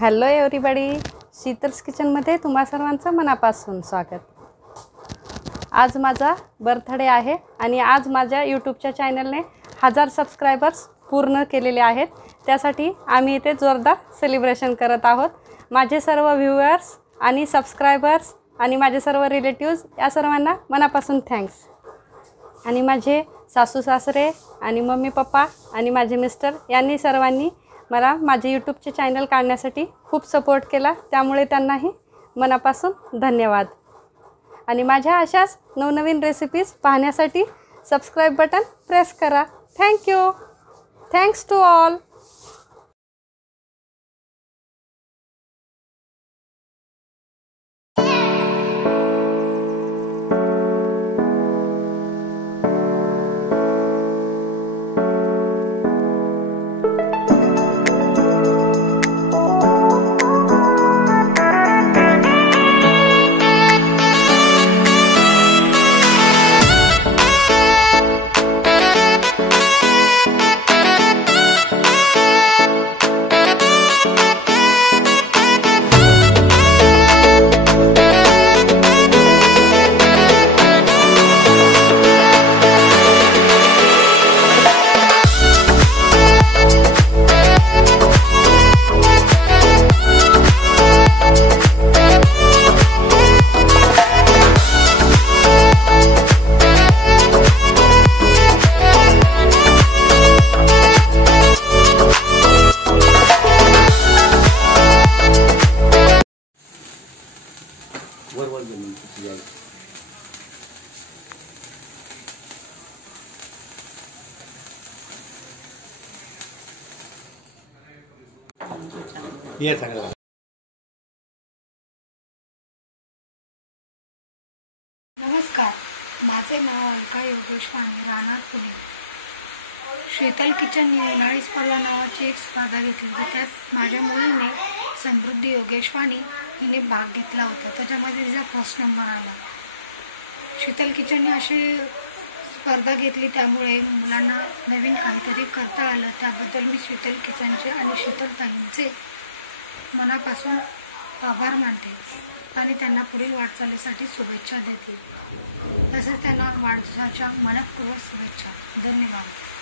Hello everybody, Sheetal's किचनमध्ये तुम्हा सर्वांचं मनापासून स्वागत। आज माझा बर्थडे आहे आणि आज माझ्या यूट्यूबच्या चॅनलने 1000 सबस्क्रायबर्स पूर्ण केलेले आहेत। त्यासाठी आम्ही इथे जोरदार सेलिब्रेशन करत आहोत। माझे सर्व व्ह्यूअर्स आणि सबस्क्रायबर्स आणि माझे सर्व रिलेटिव्स या सर्वांना मनापासून थँक्स। आणि माझे सासू सासरे आणि मम्मी पप्पा आणि माझे मिस्टर यांनी सर्वांनी मला माझे यूट्यूबचे चॅनल काढण्यासाठी खूप सपोर्ट केला, त्यामुळे त्यांनाही मनापासून धन्यवाद। आणि माझ्या अशाच नवनवीन रेसिपीज पाहण्यासाठी सबस्क्राइब बटन प्रेस करा। थँक्यू। Thanks to all. नमस्कार, माझे नाव अलका योगेश वाणी, राहणार पुणे। शीतल किचन उन्हाळी स्पर्धा नावाची एक स्पर्धा घेतली होती। त्यात माझ्या मुलीने समृद्धी योगेश वाणी हिने भाग घेतला होता। त्याच्यामध्ये तिचा फर्स्ट नंबर आला। शीतल किचनने अशी स्पर्धा घेतली, त्यामुळे मुलांना नवीन काहीतरी करता आलं। त्याबद्दल मी शीतल किचनचे आणि शीतलताईंचे मनापासून आभार मानते आणि त्यांना पुढील वाटचालीसाठी शुभेच्छा देते। तसेच त्यांना वाढदिवसाच्या मनपूर्वक शुभेच्छा। धन्यवाद।